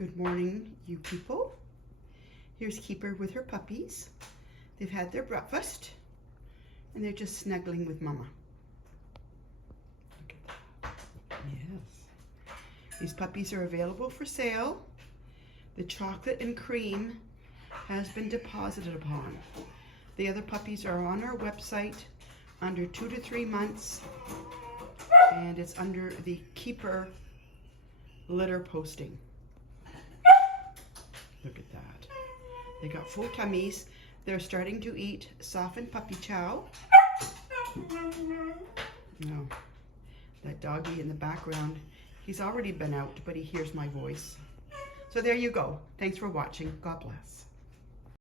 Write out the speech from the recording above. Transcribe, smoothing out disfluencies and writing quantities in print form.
Good morning, you people. Here's Keeper with her puppies. They've had their breakfast and they're just snuggling with Mama. Look at that. Yes. These puppies are available for sale. The chocolate and cream has been deposited upon. The other puppies are on our website under 2 to 3 months, and it's under the Keeper litter posting. Look at that. They got full tummies. They're starting to eat softened puppy chow. No, that doggy in the background, he's already been out, but he hears my voice. So there you go. Thanks for watching. God bless.